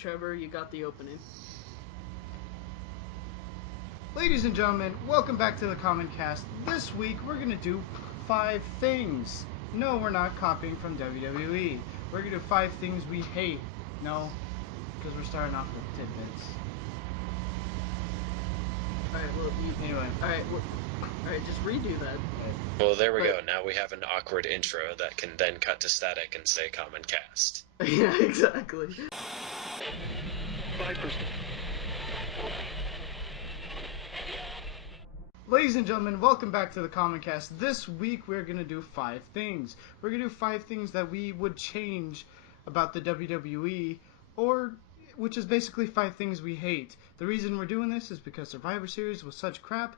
Trevor, you got the opening. Ladies and gentlemen, welcome back to the Common Cast. This week we're going to do 5 things. No, we're not copying from WWE. We're going to do 5 things we hate. No, because we're starting off with tidbits. Alright, well, Anyway. Alright, just redo that. Well, there we go. Now we have an awkward intro that can then cut to static and say Common Cast. Yeah, exactly. 5%. Ladies and gentlemen, welcome back to the Common Cast. This week we're going to do 5 things. We're going to do 5 things that we would change about the WWE, which is basically 5 things we hate. The reason we're doing this is because Survivor Series was such crap.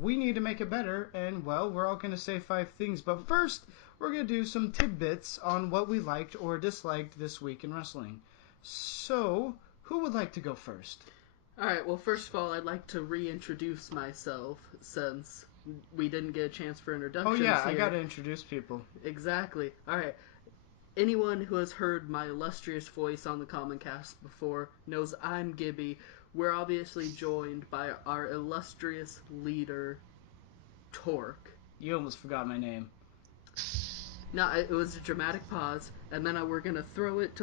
We need to make it better, and well, we're all going to say 5 things. But first, we're going to do some tidbits on what we liked or disliked this week in wrestling. So, who would like to go first? Alright, well, first of all, I'd like to reintroduce myself, since we didn't get a chance for introductions. Oh yeah, here. I gotta introduce people. Exactly. Alright. Anyone who has heard my illustrious voice on the Common Cast before knows I'm Gibby. We're obviously joined by our illustrious leader, Torque. You almost forgot my name. No, it was a dramatic pause, and then we're gonna throw it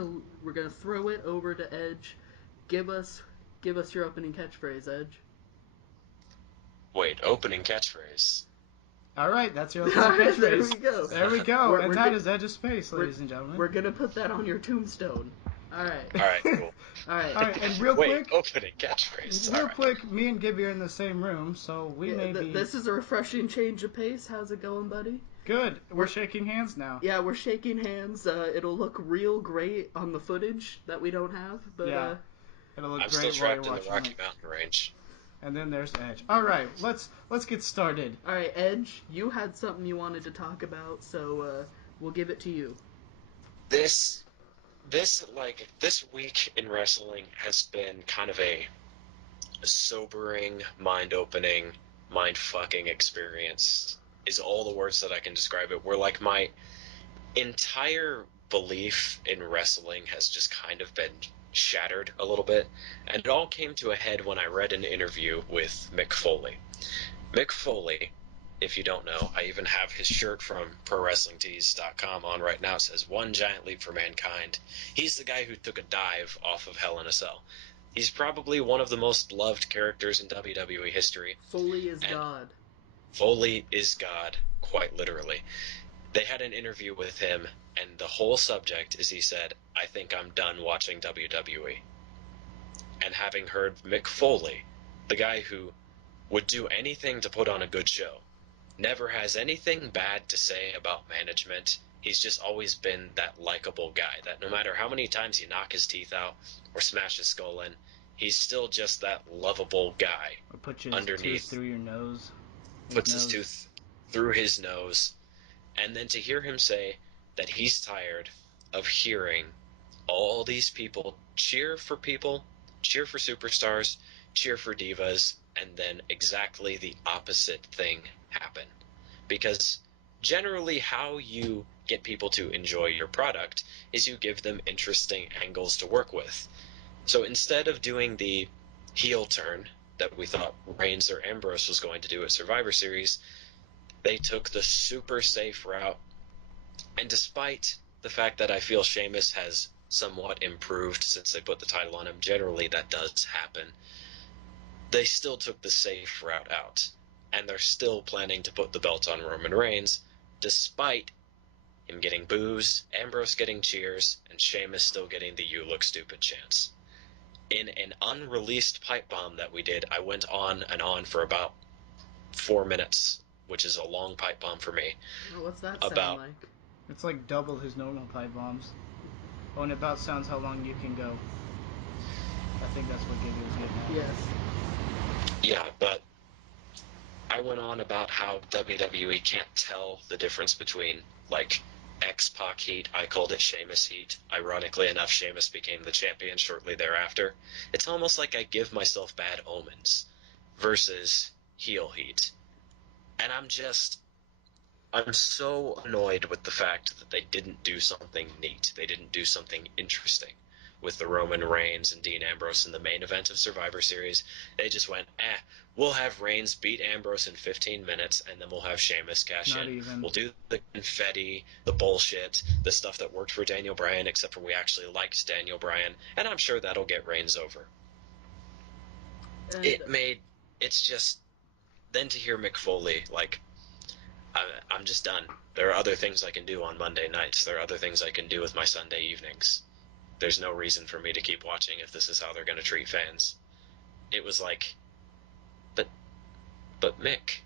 over to Edge. Give us your opening catchphrase, Edge. Wait, opening catchphrase. Alright, that's your opening catchphrase. There we go. There we go. And that is Edge's Space, ladies and gentlemen. We're gonna put that on your tombstone. Alright. Alright, cool. Alright, and real quick... opening catchphrase. Real quick, me and Gibby are in the same room, so we may be... This is a refreshing change of pace. How's it going, buddy? Good. We're shaking hands now. Yeah, we're shaking hands. It'll look real great on the footage that we don't have, but... Yeah. It'll look I'm great still trapped while in the you're watching Rocky Mountain range. And then there's Edge. Alright, let's get started. Alright, Edge, you had something you wanted to talk about, so we'll give it to you. This week in wrestling has been kind of a sobering, mind-opening, mind-fucking experience is all the words that I can describe it. Where like my entire belief in wrestling has just kind of been shattered a little bit, and it all came to a head when I read an interview with Mick Foley. Mick Foley, if you don't know, I even have his shirt from ProWrestlingTees.com on right now. It says, "One giant leap for mankind." He's the guy who took a dive off of Hell in a Cell. He's probably one of the most loved characters in WWE history. Foley is God. Foley is God, quite literally. They had an interview with him, and the whole subject is he said, "I think I'm done watching WWE." And having heard Mick Foley, the guy who would do anything to put on a good show, never has anything bad to say about management. He's just always been that likable guy that no matter how many times you knock his teeth out or smash his skull in, he's still just that lovable guy. Or put your underneath. tooth through your nose. Puts his tooth through his nose. And then to hear him say that he's tired of hearing all these people, cheer for superstars, cheer for divas, and then exactly the opposite thing happen. Because generally how you get people to enjoy your product is you give them interesting angles to work with. So instead of doing the heel turn that we thought Reigns or Ambrose was going to do at Survivor Series, they took the super safe route. And despite the fact that I feel Sheamus has somewhat improved since they put the title on him, generally that does happen, they still took the safe route out. And they're still planning to put the belt on Roman Reigns, despite him getting boos, Ambrose getting cheers, and Sheamus still getting the "you look stupid" chants. In an unreleased pipe bomb that we did, I went on and on for about 4 minutes, which is a long pipe bomb for me. What's that sound like? It's like double his normal pipe bombs. Oh, and about sounds how long you can go. I think that's what Gibby was getting at. Yes. Yeah, but I went on about how WWE can't tell the difference between, like, X-Pac heat. I called it Sheamus heat. Ironically enough, Sheamus became the champion shortly thereafter. It's almost like I give myself bad omens versus heel heat. And I'm so annoyed with the fact that they didn't do something neat. They didn't do something interesting. with the Roman Reigns and Dean Ambrose in the main event of Survivor Series. They just went, we'll have Reigns beat Ambrose in 15 minutes, and then we'll have Sheamus cash Not in. even. We'll do the confetti, the bullshit, the stuff that worked for Daniel Bryan, except for we actually liked Daniel Bryan, and I'm sure that'll get Reigns over. And It's just, then to hear Mick Foley, like, I'm just done. There are other things I can do on Monday nights. There are other things I can do with my Sunday evenings. There's no reason for me to keep watching if this is how they're going to treat fans. It was like, but Mick,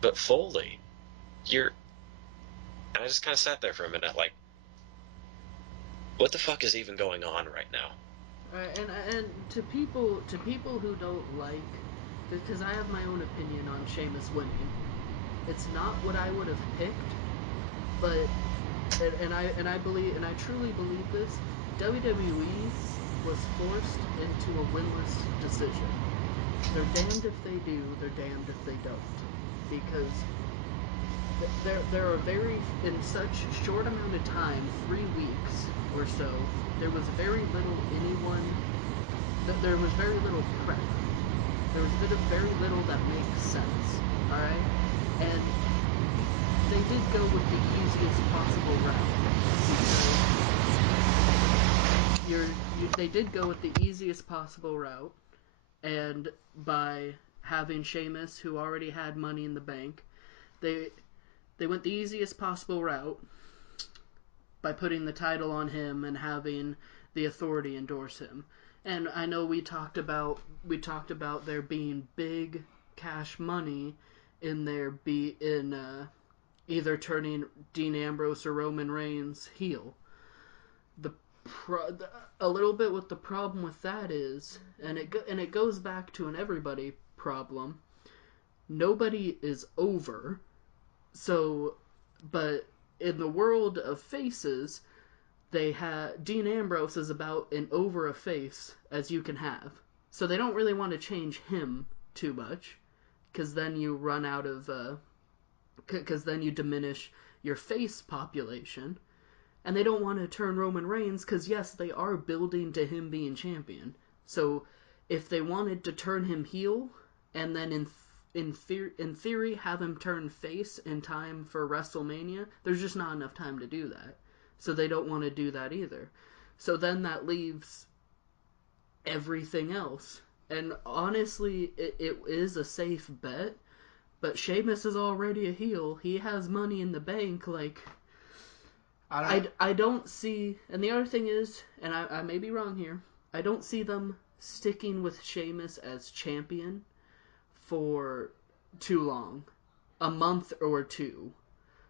but Foley, you're... And I just kind of sat there for a minute like, what the fuck is even going on right now? and to people who don't like, because I have my own opinion on Sheamus winning. It's not what I would have picked, but and I believe, and I truly believe this. WWE was forced into a winless decision. They're damned if they do, they're damned if they don't, because there are very, in such short amount of time, 3 weeks or so, there was very little prep. There was very little that makes sense. All right, and they did go with the easiest possible route. They did go with the easiest possible route, and by having Sheamus, who already had money in the bank, they went the easiest possible route by putting the title on him and having the Authority endorse him. And I know we talked about there being big cash money in either turning Dean Ambrose or Roman Reigns heel. A little bit what the problem with that is, and it goes back to an everybody problem. Nobody is over. So, but in the world of faces, Dean Ambrose is about as over a face as you can have. So they don't really want to change him too much, because then you run out of, because then you diminish your face population. And they don't want to turn Roman Reigns, because yes, they are building to him being champion. So if they wanted to turn him heel, and then in theory have him turn face in time for WrestleMania, there's just not enough time to do that. So they don't want to do that either. So then that leaves everything else. And honestly, it is a safe bet, but Sheamus is already a heel. He has money in the bank. Like, I don't see... And the other thing is, and I may be wrong here, I don't see them sticking with Sheamus as champion for too long. A month or two.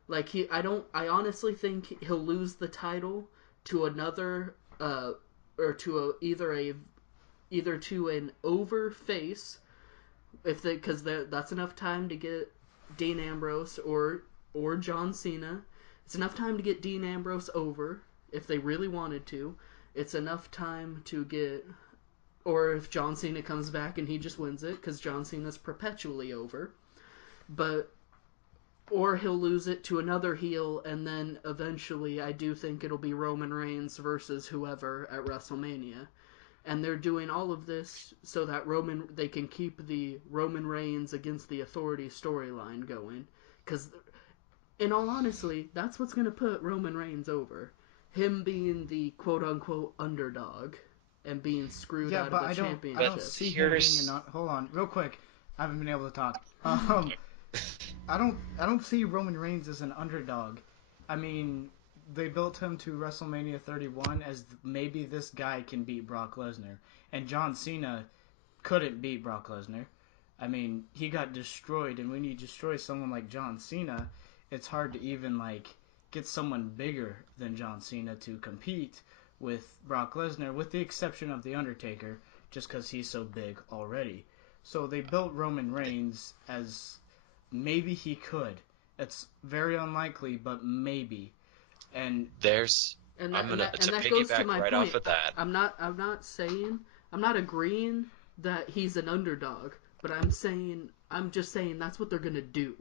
Like, I honestly think he'll lose the title to another, or to either to an over face, because that's enough time to get Dean Ambrose or John Cena. It's enough time to get Dean Ambrose over if they really wanted to. It's enough time to get, or if John Cena comes back and he just wins it, because John Cena's perpetually over. Or he'll lose it to another heel, and then eventually I do think it'll be Roman Reigns versus whoever at WrestleMania. And they're doing all of this so that they can keep the Roman Reigns against the Authority storyline going. Because, in all honesty, that's what's going to put Roman Reigns over. Him being the quote-unquote underdog and being screwed out of the championship. I don't see him being hold on, real quick. I haven't been able to talk. I don't see Roman Reigns as an underdog. I mean, they built him to WrestleMania 31 as maybe this guy can beat Brock Lesnar, and John Cena couldn't beat Brock Lesnar. I mean, he got destroyed, and when you destroy someone like John Cena, it's hard to even like get someone bigger than John Cena to compete with Brock Lesnar, with the exception of The Undertaker, just because he's so big already. So they built Roman Reigns as maybe he could. It's very unlikely, but maybe. And that goes to my point. Off of that. I'm not agreeing that he's an underdog, but I'm just saying that's what they're gonna do.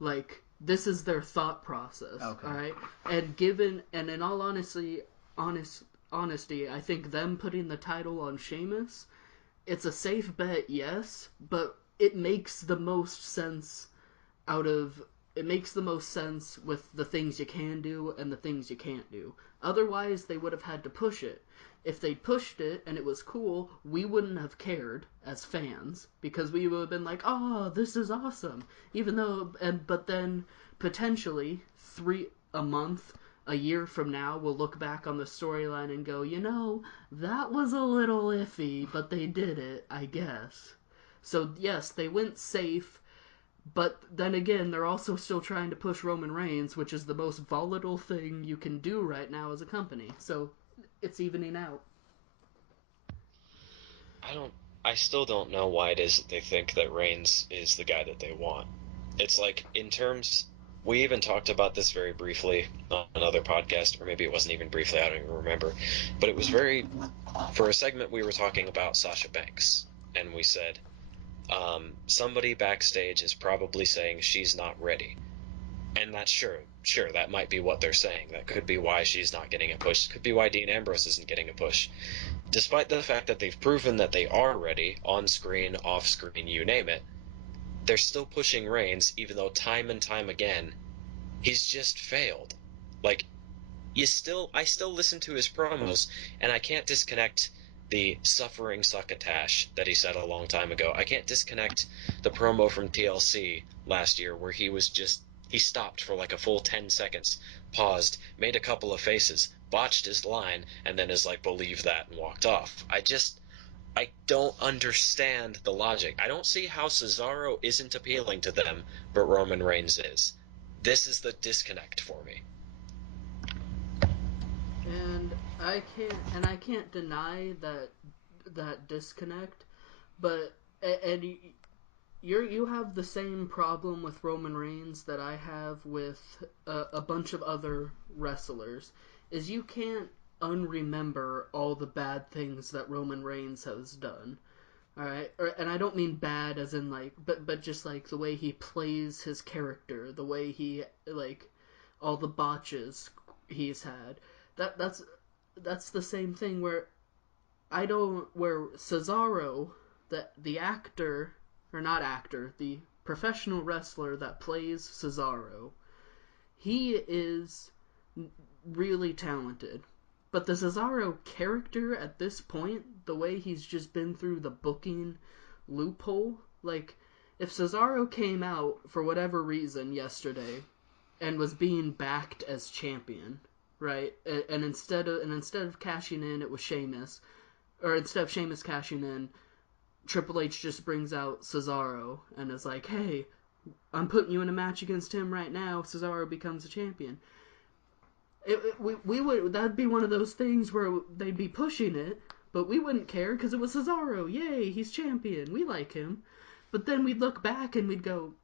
Like, this is their thought process. Okay. All right. And in all honesty, I think them putting the title on Sheamus, it's a safe bet, yes, but it makes the most sense out of it makes the most sense with the things you can do and the things you can't do. Otherwise, they would have had to push it. If they pushed it and it was cool, we wouldn't have cared as fans because we would have been like, "Oh, this is awesome." Even though but then potentially a month, a year from now, we'll look back on the storyline and go, that was a little iffy, but they did it, I guess. So, yes, they went safe, but then again, they're also still trying to push Roman Reigns, which is the most volatile thing you can do right now as a company. So it's evening out. I don't. I still don't know why it is that they think that Reigns is the guy that they want. It's like, in terms. We even talked about this very briefly on another podcast, or maybe it wasn't even briefly, I don't even remember. But it was for a segment we were talking about Sasha Banks. And we said, somebody backstage is probably saying she's not ready. And that's sure, that might be what they're saying. That could be why she's not getting a push. Could be why Dean Ambrose isn't getting a push. Despite the fact that they've proven that they are ready, on screen, off screen, you name it, they're still pushing Reigns, even though time and time again, he's just failed. Like, I still listen to his promos, and I can't disconnect the suffering succotash that he said a long time ago. I can't disconnect the promo from TLC last year where he stopped for like a full 10 seconds, paused, made a couple of faces, botched his line, and then is like, believe that, and walked off. I don't understand the logic. I don't see how Cesaro isn't appealing to them, but Roman Reigns is. This is the disconnect for me. And I can't deny that disconnect, but and you have the same problem with Roman Reigns that I have with a bunch of other wrestlers. Is you can't unremember all the bad things that Roman Reigns has done. All right, and I don't mean bad as in like, but just like the way he plays his character, the way he like all the botches he's had. That's the same thing where Cesaro, the actor or not actor, the professional wrestler that plays Cesaro, he is really talented. But the Cesaro character at this point, the way he's just been through the booking loophole, like if Cesaro came out for whatever reason yesterday and was being backed as champion, right? And instead of cashing in, it was Sheamus, or instead of Sheamus cashing in, Triple H just brings out Cesaro and is like, "Hey, I'm putting you in a match against him right now." Cesaro becomes a champion. We would that'd be one of those things where they'd be pushing it, but we wouldn't care because it was Cesaro. Yay, he's champion. We like him. But then we'd look back and we'd go,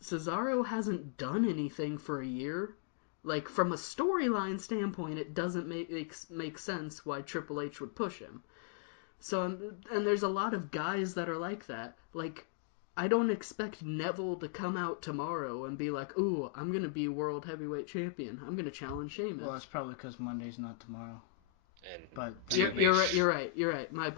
Cesaro hasn't done anything for a year. Like from a storyline standpoint, it doesn't make sense why Triple H would push him. So and there's a lot of guys that are like that. Like I don't expect Neville to come out tomorrow and be like, "Ooh, I'm gonna be world heavyweight champion. I'm gonna challenge Sheamus." Well, it's probably because Monday's not tomorrow. And But you're right. You're right. My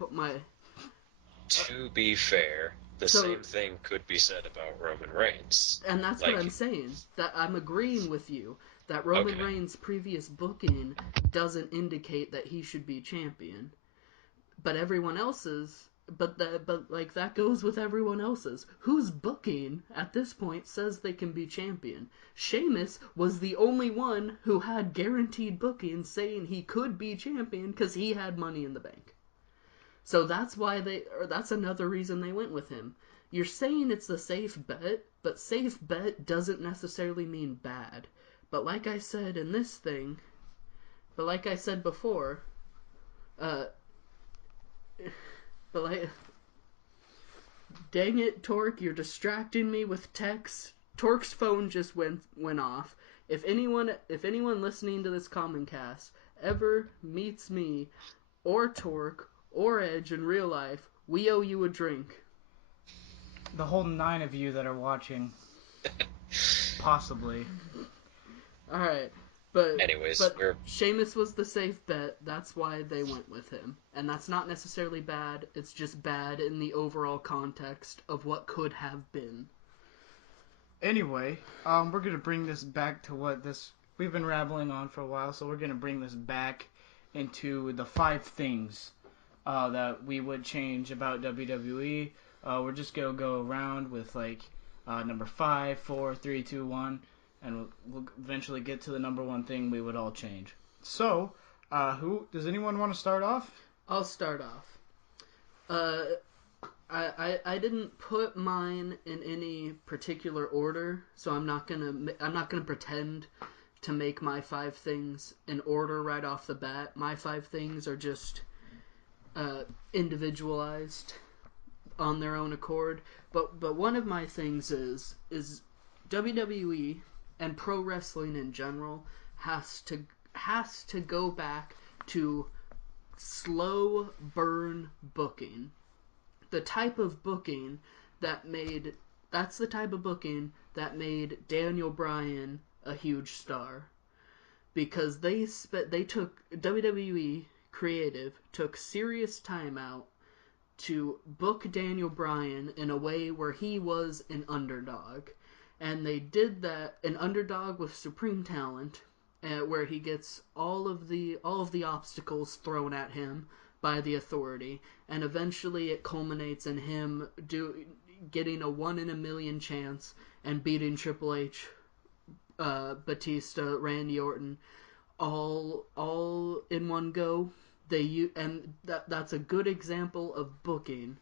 to be fair, the so same thing could be said about Roman Reigns. and that's what I'm Like, saying. That I'm agreeing with you that Roman okay, Reigns' previous booking doesn't indicate that he should be champion. But everyone else's but like that goes with everyone else's. Whose booking at this point says they can be champion? Sheamus was the only one who had guaranteed booking saying he could be champion because he had money in the bank. So that's another reason they went with him. You're saying it's a safe bet, but safe bet doesn't necessarily mean bad. But like I said in this thing, but like I said before, uh, but like dang it, Torque, you're distracting me with texts. Torque's phone just went off. If anyone listening to this common cast ever meets me or Torque or Edge in real life, we owe you a drink. the whole 9 of you that are watching, possibly. All right. Anyways, but we're Sheamus was the safe bet. That's why they went with him, and that's not necessarily bad. It's just bad in the overall context of what could have been. Anyway, we're gonna bring this back to what this we've been rambling on for a while, so we're gonna bring this back into the 5 things that we would change about WWE. We're just gonna go around with like number 5, 4, 3, 2, 1, and we'll eventually get to the number 1 thing we would all change. So, who does anyone want to start off? I'll start off. I didn't put mine in any particular order, so I'm not gonna pretend to make my 5 things in order right off the bat. My 5 things are just individualized on their own accord. But one of my things is WWE and pro wrestling in general has to go back to slow burn booking. The type of booking that made that's the type of booking that made Daniel Bryan a huge star, because they took WWE creative took serious time out to book Daniel Bryan in a way where he was an underdog. And they did that, an underdog with supreme talent, where he gets all of the obstacles thrown at him by the Authority, and eventually it culminates in him getting a 1 in a million chance and beating Triple H, Batista, Randy Orton, all in one go. That's a good example of booking,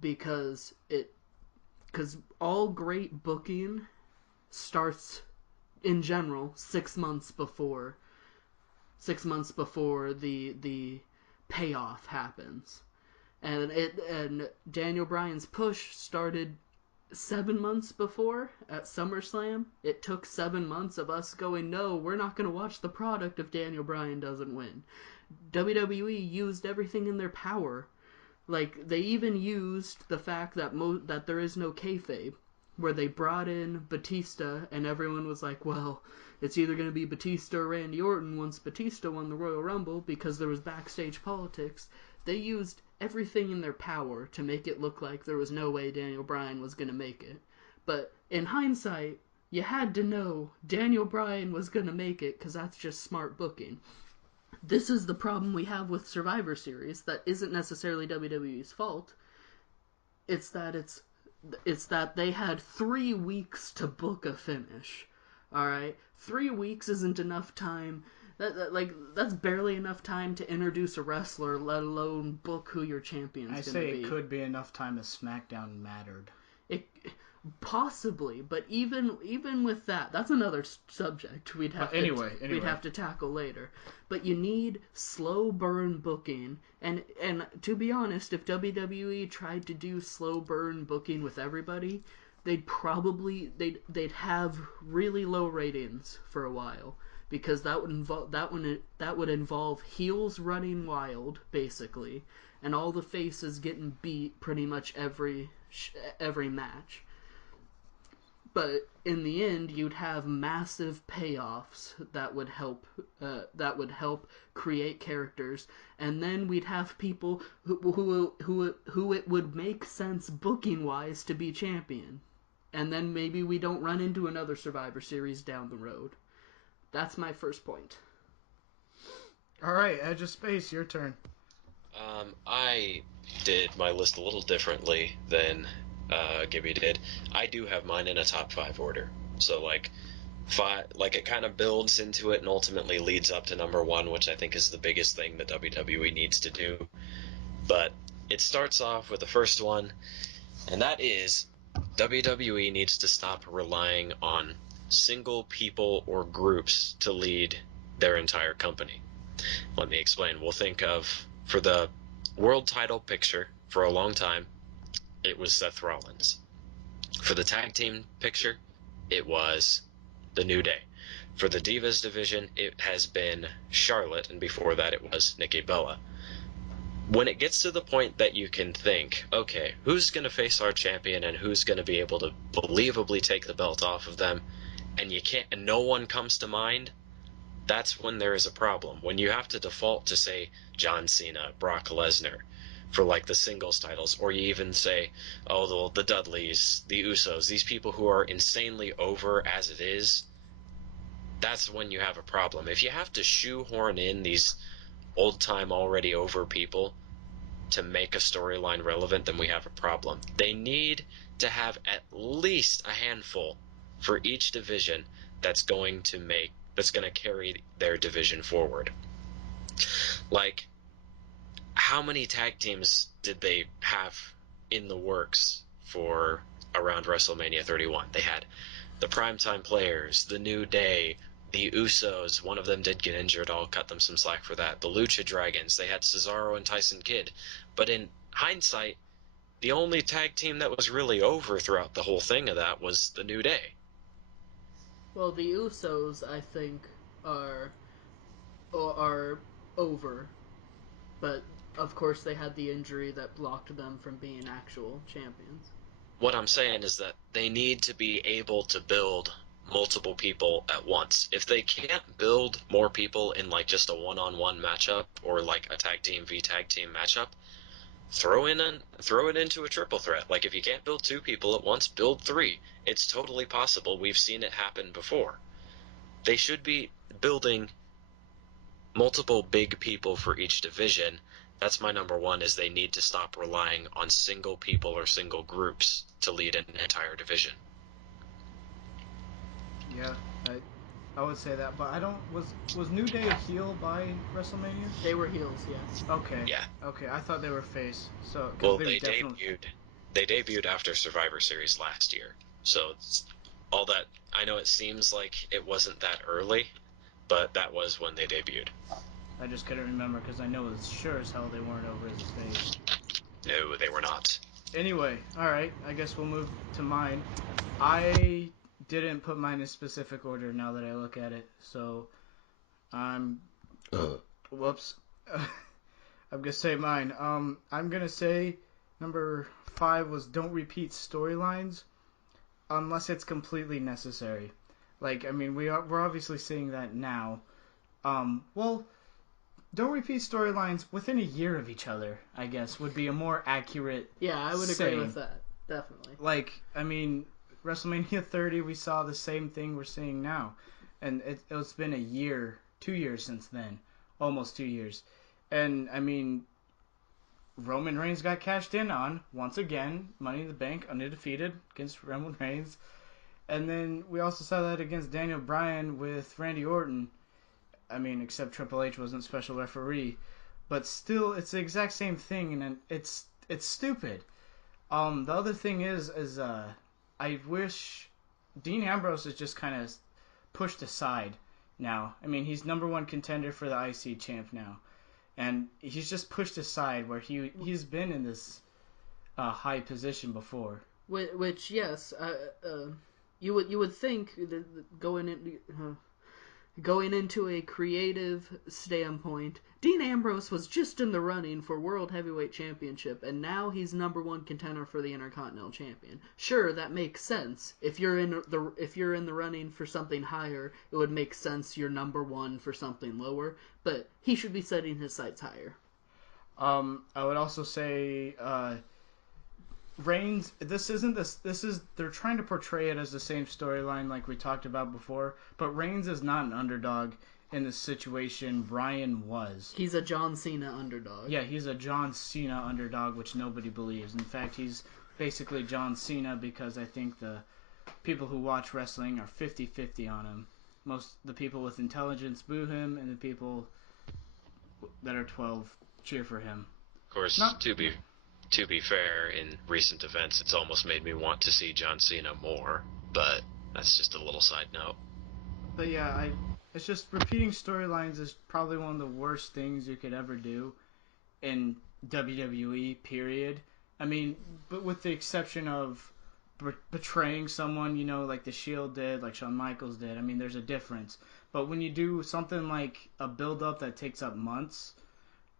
because all great booking starts in general 6 months before the payoff happens. And Daniel Bryan's push started 7 months before at SummerSlam. It took 7 months of us going, no, we're not going to watch the product if Daniel Bryan doesn't win. WWE used everything in their power. Like, they even used the fact that that there is no kayfabe, where they brought in Batista, and everyone was like, well, it's either going to be Batista or Randy Orton once Batista won the Royal Rumble, because there was backstage politics. They used everything in their power to make it look like there was no way Daniel Bryan was going to make it. But in hindsight, you had to know Daniel Bryan was going to make it, because that's just smart booking. This is the problem we have with Survivor Series that isn't necessarily WWE's fault. It's that they had 3 weeks to book a finish. All right, 3 weeks isn't enough time. That's barely enough time to introduce a wrestler, let alone book who your champion's going to be. I say it could be enough time if SmackDown mattered. It possibly, but even with that, that's another subject we'd have to tackle later. But you need slow burn booking, and to be honest, if WWE tried to do slow burn booking with everybody, they'd have really low ratings for a while, because that would involve heels running wild, basically, and all the faces getting beat pretty much every match. But in the end, you'd have massive payoffs that would help create characters, and then we'd have people who it would make sense booking wise to be champion, and then maybe we don't run into another Survivor Series down the road. That's my first point. All right, Edge of Space, your turn. I did my list a little differently than Gibby did. I do have mine in a top 5 order. So like it kind of builds into it and ultimately leads up to number 1, which I think is the biggest thing that WWE needs to do. But it starts off with the first one, and that is WWE needs to stop relying on single people or groups to lead their entire company. Let me explain. We'll think of, for the world title picture, for a long time, it was Seth Rollins. For the tag team picture, it was the New Day. For the Divas division, it has been Charlotte, and before that it was Nikki Bella. When it gets to the point that you can think, okay, who's going to face our champion and who's going to be able to believably take the belt off of them, and no one comes to mind, That's when there is a problem. When you have to default to, say, John Cena, Brock Lesnar for like the singles titles, or you even say, oh, the Dudleys, the Usos, these people who are insanely over as it is, that's when you have a problem. If you have to shoehorn in these old time already over people to make a storyline relevant, then we have a problem. They need to have at least a handful for each division that's going to carry their division forward. Like, how many tag teams did they have in the works for around WrestleMania 31? They had the Primetime Players, the New Day, the Usos. One of them did get injured. I'll cut them some slack for that. The Lucha Dragons. They had Cesaro and Tyson Kidd. But in hindsight, the only tag team that was really over throughout the whole thing of that was the New Day. Well, the Usos, I think, are over, but of course they had the injury that blocked them from being actual champions. What I'm saying is that they need to be able to build multiple people at once. If they can't build more people in like just a one-on-one matchup or like a tag team v tag team matchup, throw it into a triple threat. Like if you can't build two people at once, build three. It's totally possible. We've seen it happen before. They should be building multiple big people for each division. That's my number one, is they need to stop relying on single people or single groups to lead an entire division. Yeah, I would say that, but I don't. Was New Day a heel by WrestleMania? They were heels, yes. Okay. Yeah. Okay, I thought they were face. So because Well, they definitely. they debuted after Survivor Series last year. So all that, I know it seems like it wasn't that early, but that was when they debuted. I just couldn't remember because I know it's sure as hell they weren't over as a face. No, they were not. Anyway, all right. I guess we'll move to mine. I didn't put mine in specific order now that I look at it. So I'm whoops. I'm gonna say mine. I'm gonna say number 5 was don't repeat storylines unless it's completely necessary. Like, I mean, we're obviously seeing that now. Well, don't repeat storylines within a year of each other, I guess, would be a more accurate Yeah, I would agree with that. Definitely. Like, I mean, WrestleMania 30, we saw the same thing we're seeing now. And it's been a year, 2 years since then. Almost 2 years. And, I mean, Roman Reigns got cashed in on, once again, Money in the Bank, undefeated against Roman Reigns. And then we also saw that against Daniel Bryan with Randy Orton. I mean, except Triple H wasn't special referee. But still, it's the exact same thing, and it's stupid. The other thing is I wish Dean Ambrose is just kind of pushed aside now. I mean, he's number one contender for the IC champ now, and he's just pushed aside where he's been in this high position before. Which yes, you would think that going into a creative standpoint, Dean Ambrose was just in the running for World Heavyweight Championship, and now he's number one contender for the Intercontinental Champion. Sure, that makes sense. If you're in the running for something higher, it would make sense you're number one for something lower. But he should be setting his sights higher. I would also say Reigns. This isn't this. This is they're trying to portray it as the same storyline like we talked about before. But Reigns is not an underdog in this situation. Bryan was. He's a John Cena underdog. Yeah, he's a John Cena underdog, which nobody believes. In fact, he's basically John Cena because I think the people who watch wrestling are 50-50 on him. The people with intelligence boo him, and the people that are 12 cheer for him. Of course, Not to be fair, in recent events, it's almost made me want to see John Cena more. But that's just a little side note. But yeah, it's just repeating storylines is probably one of the worst things you could ever do in WWE. Period. I mean, but with the exception of betraying someone, like the Shield did, like Shawn Michaels did. I mean, there's a difference. But when you do something like a build-up that takes up months,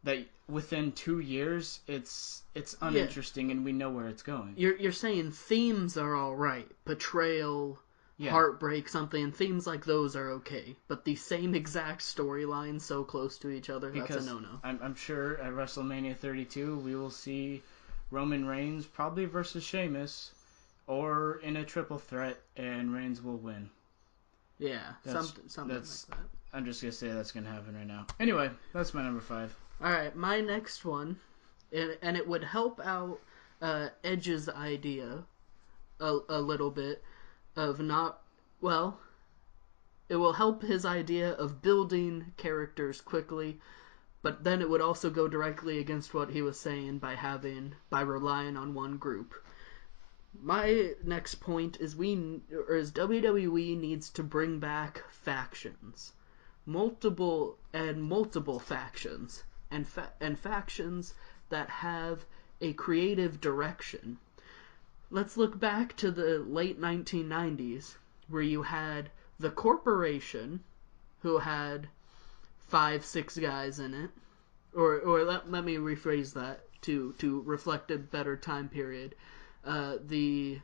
that within 2 years, it's uninteresting, and we know where it's going. You're saying themes are all right. Betrayal, Yeah, heartbreak, something, and themes like those are okay. But the same exact storyline so close to each other, that's a because no-no. I'm sure at WrestleMania 32 we will see Roman Reigns probably versus Sheamus, or in a triple threat, and Reigns will win. Yeah, That's something like that's. that. I'm just gonna say that's gonna happen right now. Anyway, that's my number 5. All right, my next one, and it would help out Edge's idea a little bit of not well. It will help his idea of building characters quickly, but then it would also go directly against what he was saying by relying on one group. My next point is WWE needs to bring back factions, multiple factions, and factions that have a creative direction. Let's look back to the late 1990s, where you had the corporation, who had 5, 6 guys in it, or let me rephrase that to reflect a better time period. The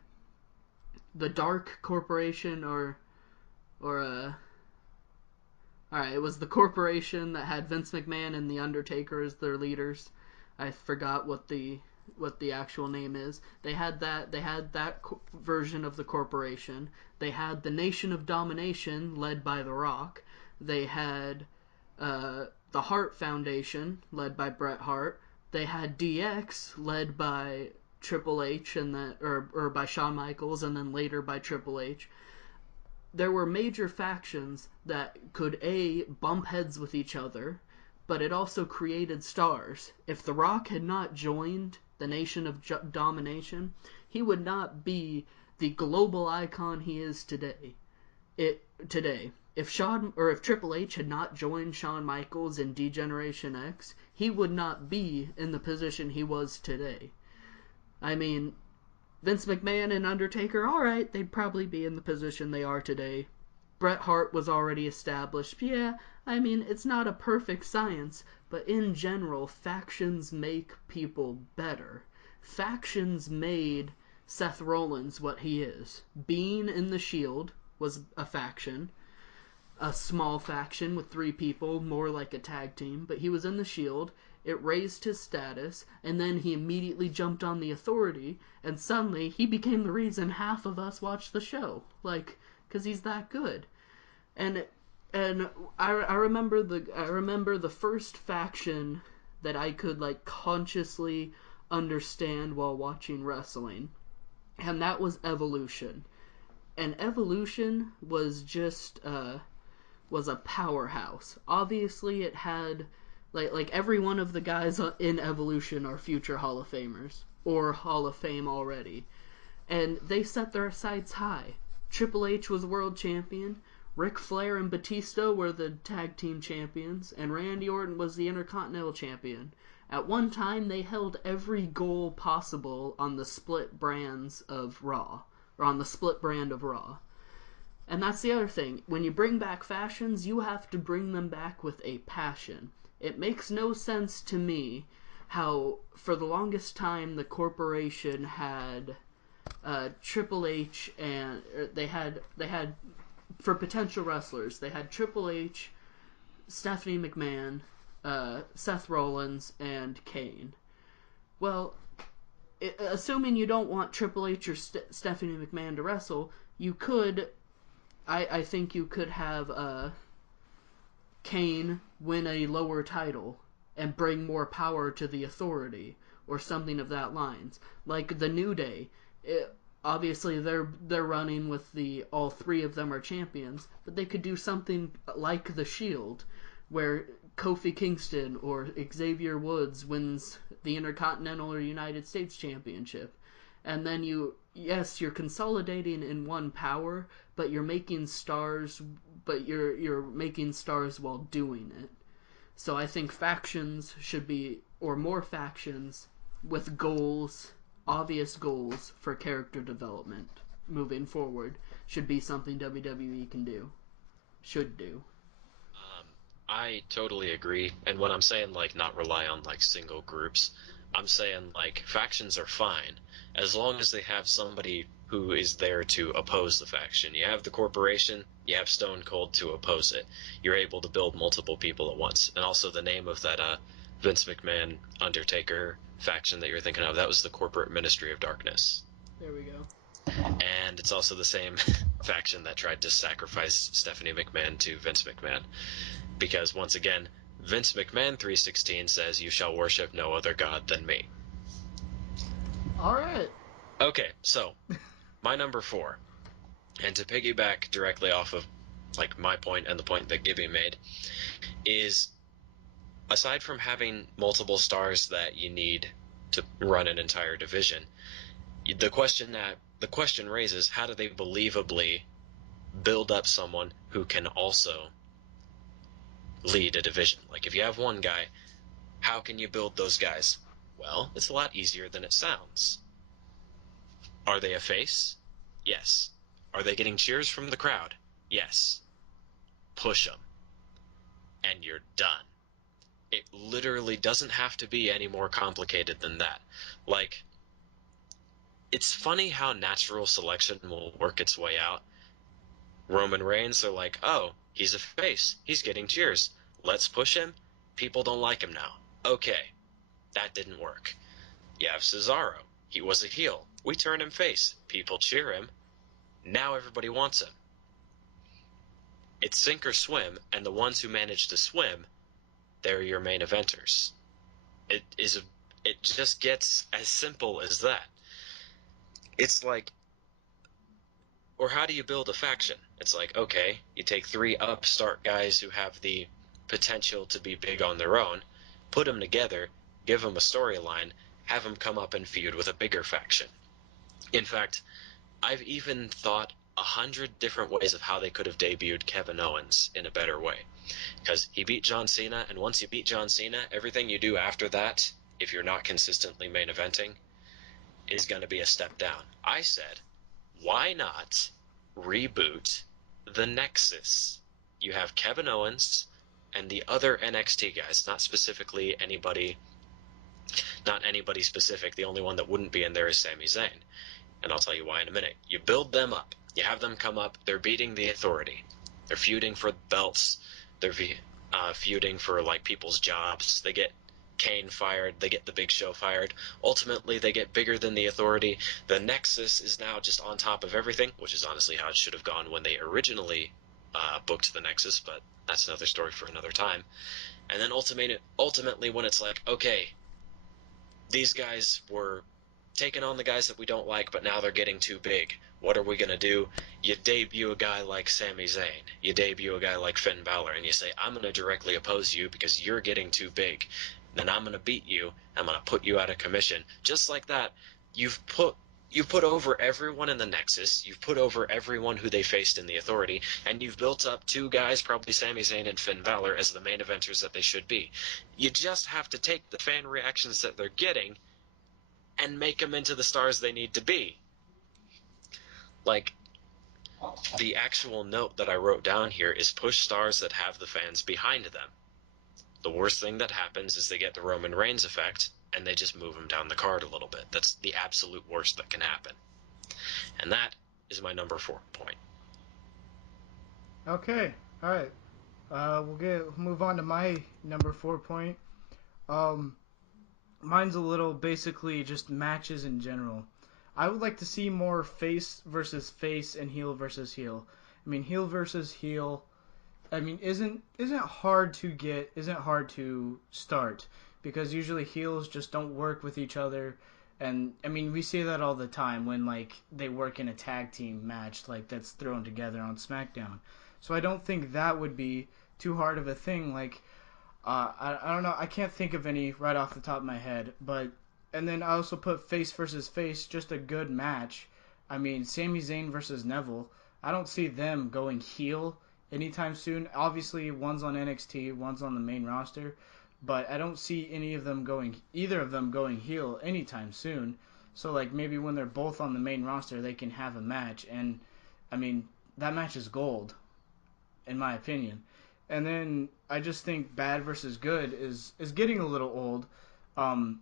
Dark Corporation, or all right, it was the corporation that had Vince McMahon and the Undertaker as their leaders. I forgot what the actual name is. They had that version of the corporation. They had the Nation of Domination led by The Rock. They had the Hart Foundation led by Bret Hart. They had DX led by Triple H and or by Shawn Michaels, and then later by Triple H. There were major factions that could bump heads with each other, but it also created stars. If The Rock had not joined the Nation of Domination, he would not be the global icon he is today. If Triple H had not joined Shawn Michaels in D-Generation X, he would not be in the position he was today. I mean, Vince McMahon and Undertaker, alright, they'd probably be in the position they are today. Bret Hart was already established. Yeah, I mean, it's not a perfect science, but in general, factions make people better. Factions made Seth Rollins what he is. Being in the Shield was a faction, a small faction with 3 people, more like a tag team, but he was in the Shield. It raised his status, and then he immediately jumped on the Authority, and suddenly he became the reason half of us watch the show, like, because he's that good. And I remember the first faction that I could like consciously understand while watching wrestling, and that was Evolution. And Evolution was a powerhouse. Obviously, it had like every one of the guys in Evolution are future Hall of Famers or Hall of Fame already, and they set their sights high. Triple H was world champion. Ric Flair and Batista were the tag team champions, and Randy Orton was the Intercontinental champion. At one time, they held every goal possible on the split brands of Raw, or on the split brand of Raw. And that's the other thing. When you bring back fashions, you have to bring them back with a passion. It makes no sense to me how, for the longest time, the corporation had Triple H, and they had for potential wrestlers, they had Triple H, Stephanie McMahon, Seth Rollins, and Kane. Well, assuming you don't want Triple H or Stephanie McMahon to wrestle, you could. I think you could have Kane win a lower title and bring more power to the Authority, or something of that lines. Like the New Day, obviously they're running with the all 3 of them are champions, but they could do something like the Shield, where Kofi Kingston or Xavier Woods wins the Intercontinental or United States Championship, and then you're consolidating in one power, but you're making stars, but you're making stars while doing it. So I think factions should be, or more factions with goals, obvious goals for character development moving forward, should be something WWE can do, should do. I totally agree. And when I'm saying like not rely on like single groups, I'm saying like factions are fine as long as they have somebody who is there to oppose the faction. You have the corporation, you have Stone Cold to oppose it. You're able to build multiple people at once. And also the name of that Vince McMahon Undertaker faction that you're thinking of, that was the Corporate Ministry of Darkness. There we go. And it's also the same faction that tried to sacrifice Stephanie McMahon to Vince McMahon. Because once again, Vince McMahon 316 says, "You shall worship no other god than me." All right. Okay, so my number 4, and to piggyback directly off of like my point and the point that Gibby made, is aside from having multiple stars that you need to run an entire division, the question raises, how do they believably build up someone who can also lead a division? Like if you have one guy, how can you build those guys? Well, it's a lot easier than it sounds. Are they a face? Yes. Are they getting cheers from the crowd? Yes. Push them, and you're done. It literally doesn't have to be any more complicated than that. Like, it's funny how natural selection will work its way out. Roman Reigns are like, oh, he's a face. He's getting cheers. Let's push him. People don't like him now. Okay, that didn't work. You have Cesaro. He was a heel. We turn him face. People cheer him. Now everybody wants him. It's sink or swim, and the ones who manage to swim, they're your main eventers. It just gets as simple as that. It's like, or how do you build a faction? It's like, okay, you take 3 upstart guys who have the potential to be big on their own, put them together, give them a storyline, have them come up and feud with a bigger faction. In fact, I've even thought 100 different ways of how they could have debuted Kevin Owens in a better way. Because he beat John Cena, and once you beat John Cena, everything you do after that, if you're not consistently main eventing, is going to be a step down. I said, why not reboot the Nexus? You have Kevin Owens and the other NXT guys, not anybody specific. The only one that wouldn't be in there is Sami Zayn. And I'll tell you why in a minute. You build them up. You have them come up. They're beating the Authority. They're feuding for belts. They're feuding for like people's jobs. They get Kane fired. They get the Big Show fired. Ultimately, they get bigger than the Authority. The Nexus is now just on top of everything, which is honestly how it should have gone when they originally booked the Nexus, but that's another story for another time. And then ultimately, when it's like, okay, these guys were taking on the guys that we don't like, but now they're getting too big. What are we going to do? You debut a guy like Sami Zayn. You debut a guy like Finn Balor, and you say, I'm going to directly oppose you because you're getting too big. Then I'm going to beat you. I'm going to put you out of commission. Just like that, you've put over everyone in the Nexus. You've put over everyone who they faced in the Authority, and you've built up 2 guys, probably Sami Zayn and Finn Balor, as the main eventers that they should be. You just have to take the fan reactions that they're getting and make them into the stars they need to be. Like, the actual note that I wrote down here is push stars that have the fans behind them. The worst thing that happens is they get the Roman Reigns effect, and they just move him down the card a little bit. That's the absolute worst that can happen. And that is my number 4 point. Okay. All right. We'll move on to my number 4 point. Um, Mine's a little basically just matches in general. I would like to see more face versus face and heel versus heel. I mean, heel versus heel. I mean, isn't hard to start because usually heels just don't work with each other, and I mean we see that all the time when like they work in a tag team match like that's thrown together on SmackDown. So I don't think that would be too hard of a thing. Like I don't know. I can't think of any right off the top of my head. But and then I also put face versus face, just a good match. I mean, Sami Zayn versus Neville. I don't see them going heel anytime soon. Obviously, one's on NXT, one's on the main roster, but I don't see either of them going heel anytime soon. So like maybe when they're both on the main roster, they can have a match, and I mean that match is gold, in my opinion. And then I just think bad versus good is getting a little old. Um,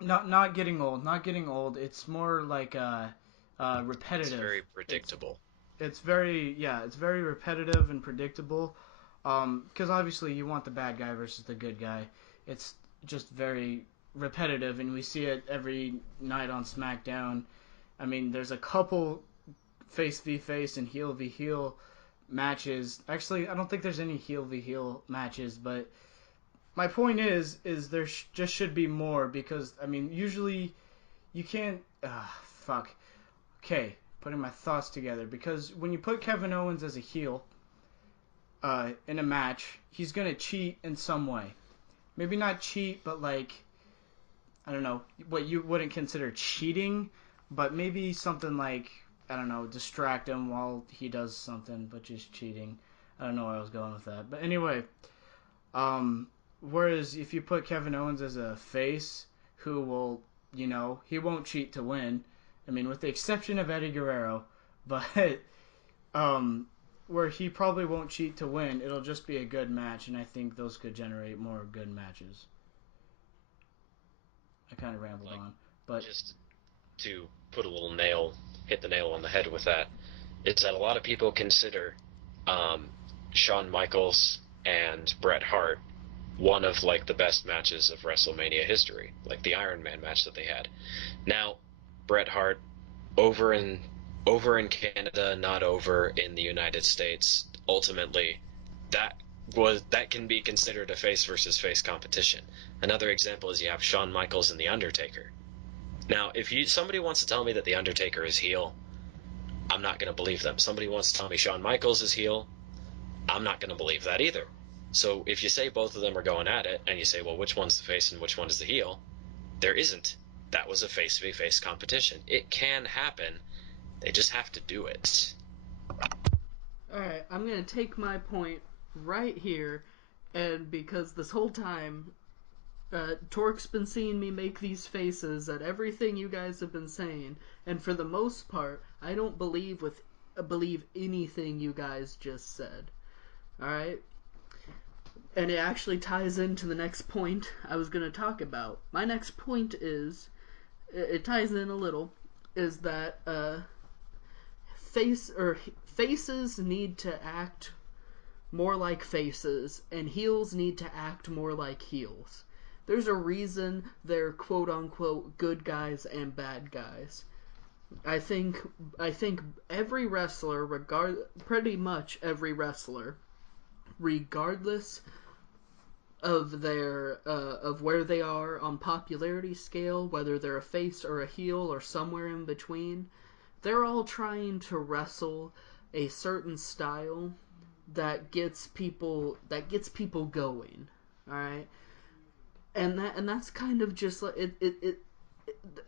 Not getting old. Not getting old. It's more like It's repetitive. very It's predictable. it's very yeah. It's very repetitive and predictable. Because obviously you want the bad guy versus the good guy. It's just very repetitive, and we see it every night on SmackDown. I mean, there's a couple face v face and heel v heel matches. Actually, I don't think there's any heel v heel matches, but my point is there just should be more because I mean, usually you can't. Fuck. Okay, putting my thoughts together because when you put Kevin Owens as a heel in a match, he's gonna cheat in some way. Maybe not cheat, but like I don't know what you wouldn't consider cheating, but maybe something like I don't know, distract him while he does something, but just cheating. I don't know where I was going with that, but anyway, whereas if you put Kevin Owens as a face, who will, he won't cheat to win. I mean, with the exception of Eddie Guerrero, but um, where he probably won't cheat to win, it'll just be a good match, and I think those could generate more good matches. I kind of rambled Like, on, but just to put a little hit the nail on the head with that, is that a lot of people consider um, Shawn Michaels and Bret Hart one of like the best matches of WrestleMania history, like the Iron Man match that they had. Now, Bret Hart over in over in Canada, not over in the United States. Ultimately, that can be considered a face versus face competition. Another example is you have Shawn Michaels and the Undertaker. Now, if somebody wants to tell me that the Undertaker is heel, I'm not going to believe them. Somebody wants to tell me Shawn Michaels is heel, I'm not going to believe that either. So if you say both of them are going at it, and you say, well, which one's the face and which one is the heel, there isn't. That was a face v face competition. It can happen. They just have to do it. Alright, I'm gonna take my point right here, and because this whole time, Torque's been seeing me make these faces at everything you guys have been saying, and for the most part, I don't believe anything you guys just said. Alright? And it actually ties into the next point I was gonna talk about. My next point is, it ties in a little, is that faces need to act more like faces, and heels need to act more like heels. There's a reason they're quote unquote good guys and bad guys. I think I think every wrestler, pretty much every wrestler, regardless of where they are on popularity scale, whether they're a face or a heel or somewhere in between, they're all trying to wrestle a certain style that gets people going. All right, and that's kind of just like it.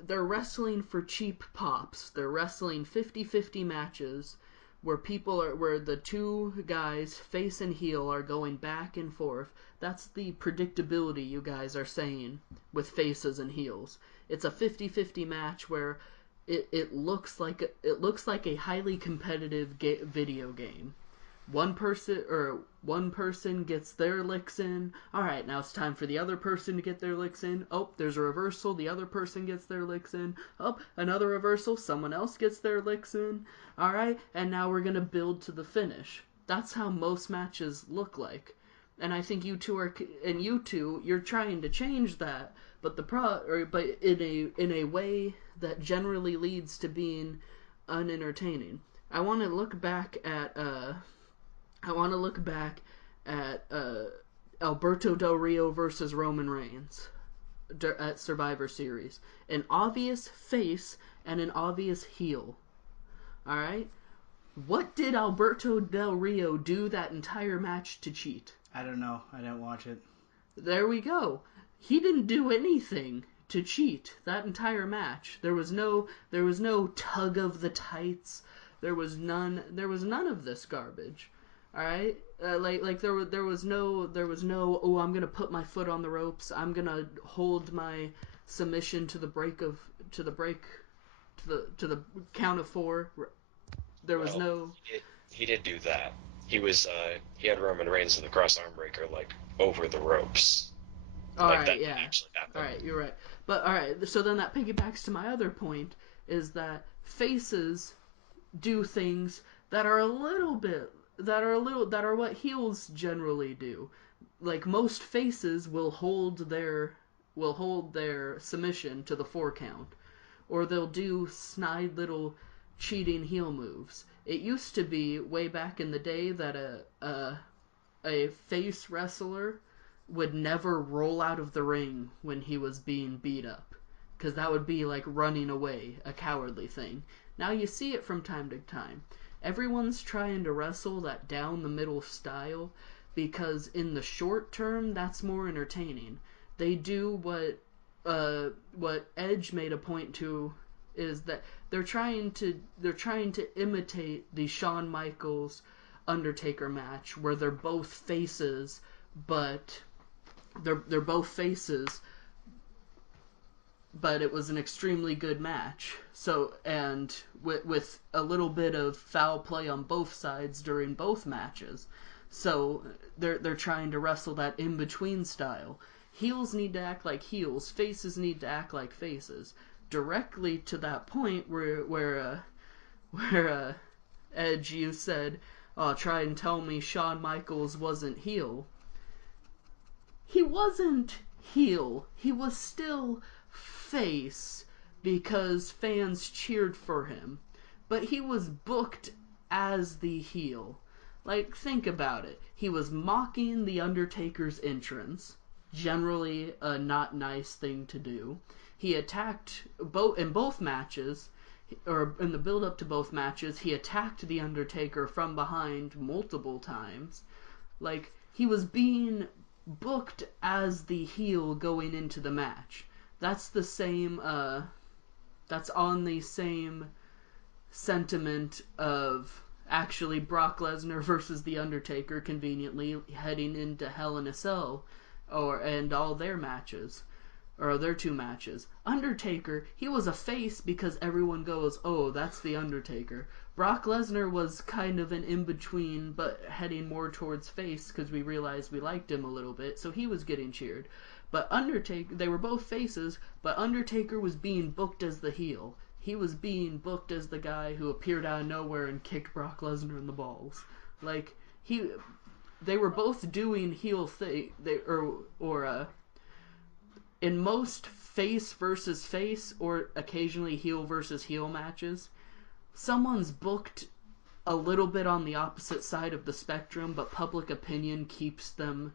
They're wrestling for cheap pops. They're wrestling 50-50 matches where the two guys, face and heel, are going back and forth. That's the predictability you guys are saying with faces and heels. It's a 50-50 match where it looks like a highly competitive video game. One person gets their licks in. All right, now it's time for the other person to get their licks in. Oh, there's a reversal. The other person gets their licks in. Oh, another reversal. Someone else gets their licks in. All right, and now we're gonna build to the finish. That's how most matches look like. And I think you're trying to change that, but in a way that generally leads to being unentertaining. I want to look back at I want to look back at Alberto Del Rio versus Roman Reigns at Survivor Series. An obvious face and an obvious heel. All right? What did Alberto Del Rio do that entire match to cheat? I don't know. I didn't watch it. There we go. He didn't do anything to cheat that entire match. There was no tug of the tights. There was none of this garbage. All right, like there was no oh, I'm gonna put my foot on the ropes. I'm gonna hold my submission to the break to the count of four. There was Well, no. he did do that. He had Roman Reigns in the cross arm breaker like over the ropes. All Like right, that could yeah. actually All happen. right, you're right. But all right, so then that piggybacks to my other point is that faces do things that are a little bit that are what heels generally do. Like most faces will hold their submission to the 4 count, or they'll do snide little cheating heel moves. It used to be way back in the day that a face wrestler would never roll out of the ring when he was being beat up, because that would be like running away, a cowardly thing. Now you see it from time to time. Everyone's trying to wrestle that down the middle style because in the short term that's more entertaining. They do what Edge made a point to, is that they're trying to imitate the Shawn Michaels Undertaker match where they're both faces, but they're both faces, but it was an extremely good match. So, and with a little bit of foul play on both sides during both matches. So they're trying to wrestle that in between style. Heels need to act like heels. Faces need to act like faces. Directly to that point where Edge, you said, "Oh, try and tell me Shawn Michaels wasn't heel." He wasn't heel. He was still face because fans cheered for him. But he was booked as the heel. Like, think about it. He was mocking The Undertaker's entrance. Generally, a not nice thing to do. He attacked in both matches, or in the build up to both matches, he attacked The Undertaker from behind multiple times. Like, he was being booked as the heel going into the match. That's the same, that's on the same sentiment of actually Brock Lesnar versus The Undertaker conveniently heading into Hell in a Cell, and all their matches, or their 2 matches. Undertaker, he was a face because everyone goes, "Oh, that's The Undertaker." Brock Lesnar was kind of an in-between, but heading more towards face because we realized we liked him a little bit, so he was getting cheered. But Undertaker, they were both faces, but Undertaker was being booked as the heel. He was being booked as the guy who appeared out of nowhere and kicked Brock Lesnar in the balls. Like, they were both doing heel thing, in most face versus face, or occasionally heel versus heel matches, someone's booked a little bit on the opposite side of the spectrum, but public opinion keeps them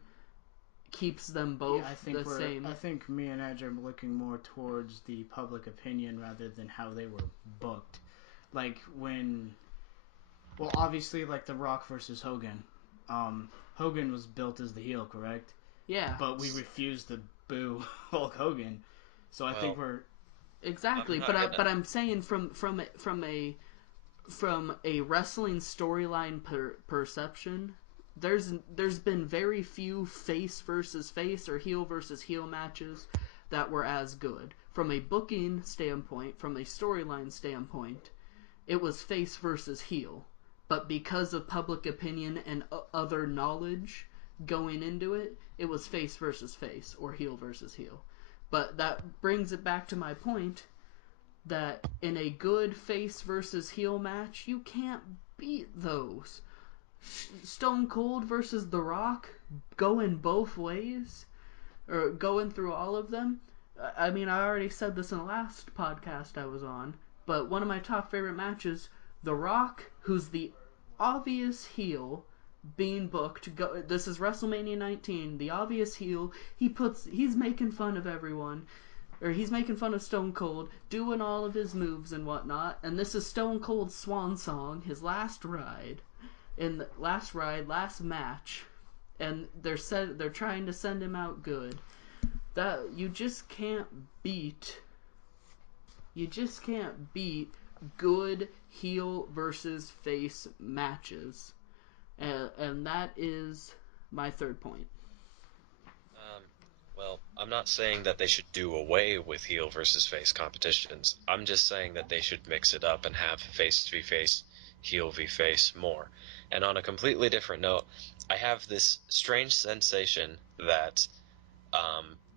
both Yeah, I think the same. I think me and Edge are looking more towards the public opinion rather than how they were booked. Like when, well, obviously, like The Rock versus Hogan. Hogan was built as the heel, correct? Yeah, But we refused to boo Hulk Hogan. So I think Well, we're exactly. I'm But not gonna. I'm saying from a wrestling storyline perception, there's been very few face versus face or heel versus heel matches that were as good. From a booking standpoint, from a storyline standpoint, it was face versus heel. But because of public opinion and other knowledge going into it, it was face versus face or heel versus heel. But that brings it back to my point that in a good face versus heel match, you can't beat those. Stone Cold versus The Rock, going both ways, or going through all of them. I mean, I already said this in the last podcast I was on, but one of my top favorite matches, The Rock, who's the obvious heel, being booked. This is WrestleMania 19. The obvious heel. He's making fun of everyone, or he's making fun of Stone Cold, doing all of his moves and whatnot. And this is Stone Cold's swan song, his last ride, last match, and they're trying to send him out good. That beat. You just can't beat good heel versus face matches, and that is my third point. Um, well, I'm not saying that they should do away with heel versus face competitions. I'm just saying that they should mix it up and have face v face, heel v face more. And on a completely different note, I have this strange sensation that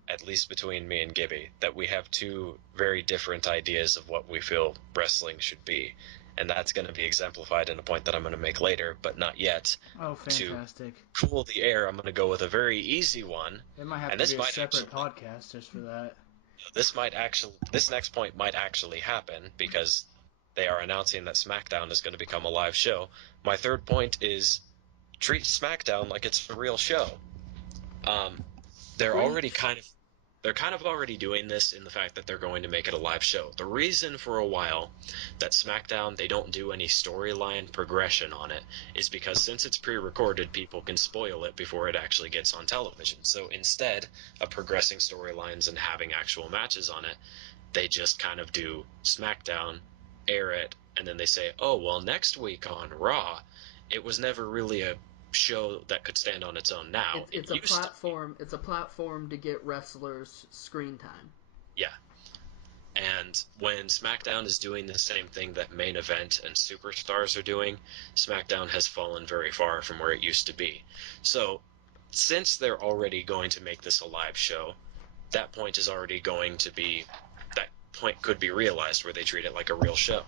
at least between me and Gibby, that we have two very different ideas of what we feel wrestling should be. And that's going to be exemplified in a point that I'm going to make later, but not yet. Oh, To fantastic. cool the air, I'm going to go with a very easy one. It might have And to be a separate podcast just for that. this next point might actually happen because they are announcing that SmackDown is going to become a live show. My third point is treat SmackDown like it's a real show. Um, they're already Preach. they're kind of already doing this in the fact that they're going to make it a live show. The reason for a while that SmackDown they don't do any storyline progression on it is because since it's pre-recorded, people can spoil it before it actually gets on television. So instead of progressing storylines and having actual matches on it, they just kind of do SmackDown, air it, and then they say, "Oh, well, next week on Raw, it was never really a show that could stand on its own now. It's It it's a used to be." platform. It's a platform to get wrestlers screen time. Yeah. And when SmackDown is doing the same thing that Main Event and Superstars are doing, SmackDown has fallen very far from where it used to be. So, since they're already going to make this a live show, that point is already going to be that point could be realized where they treat it like a real show.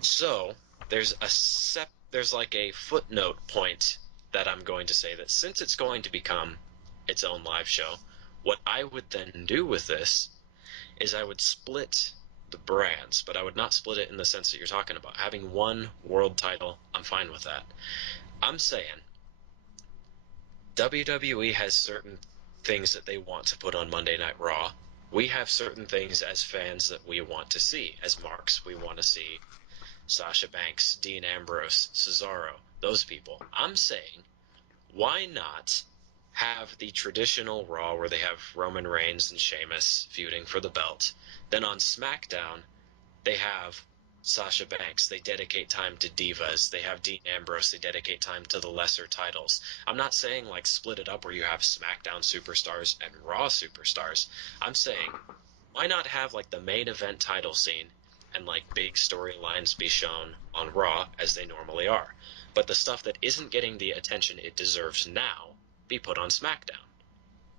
So, there's like a footnote point that I'm going to say that since it's going to become its own live show, what I would then do with this is I would split the brands, but I would not split it in the sense that you're talking about. Having one world title, I'm fine with that. I'm saying WWE has certain things that they want to put on Monday Night Raw. We have certain things as fans that we want to see. As marks, we want to see Sasha Banks, Dean Ambrose, Cesaro, those people. I'm saying, why not have the traditional Raw where they have Roman Reigns and Sheamus feuding for the belt? Then on SmackDown, they have Sasha Banks. They dedicate time to divas. They have Dean Ambrose. They dedicate time to the lesser titles. I'm not saying like split it up where you have SmackDown superstars and Raw superstars. I'm saying why not have like the main event title scene and like big storylines be shown on Raw as they normally are, but the stuff that isn't getting the attention it deserves now be put on SmackDown.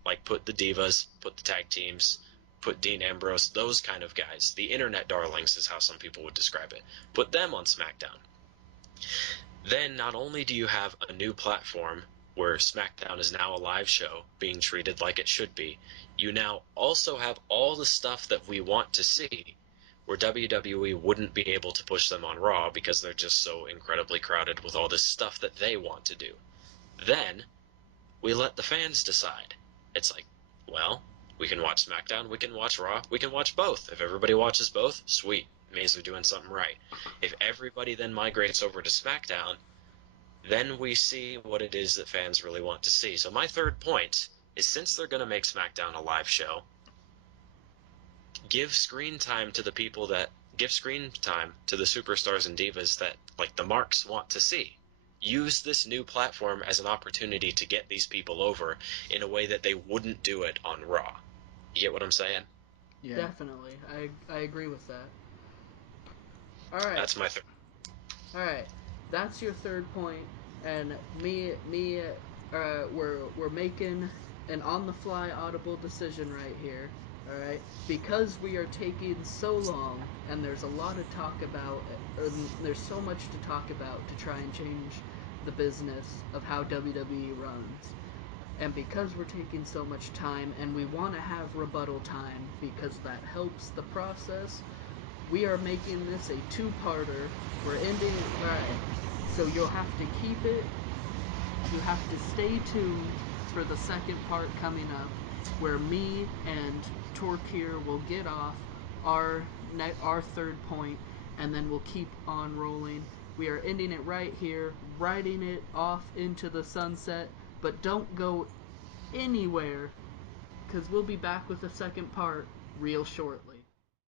Like put the divas, put the tag teams, put Dean Ambrose, those kind of guys. The internet darlings is how some people would describe it. Put them on SmackDown. Then not only do you have a new platform where SmackDown is now a live show being treated like it should be, you now also have all the stuff that we want to see where WWE wouldn't be able to push them on Raw because they're just so incredibly crowded with all this stuff that they want to do. Then we let the fans decide. It's like, well, we can watch SmackDown, we can watch Raw, we can watch both. If everybody watches both, sweet. It means they're doing something right. If everybody then migrates over to SmackDown, then we see what it is that fans really want to see. So my third point is since they're going to make SmackDown a live show, give screen time to the people that give screen time to the superstars and divas that like the marks want to see. Use this new platform as an opportunity to get these people over in a way that they wouldn't do it on Raw. You get what I'm saying? Yeah. Definitely, I agree with that. All right, That's my third. all right. That's your third point, and we're making an on-the-fly audible decision right here. All right, because we are taking so long, and there's a lot of talk about, there's so much to talk about to try and change the business of how WWE runs. And because we're taking so much time and we want to have rebuttal time because that helps the process, we are making this a two-parter. We're ending it right. So you'll have to keep it. You have to stay tuned for the second part coming up where me and Torkir will get off our third point and then we'll keep on rolling. We are ending it right here, riding it off into the sunset, but don't go anywhere because we'll be back with the second part real shortly.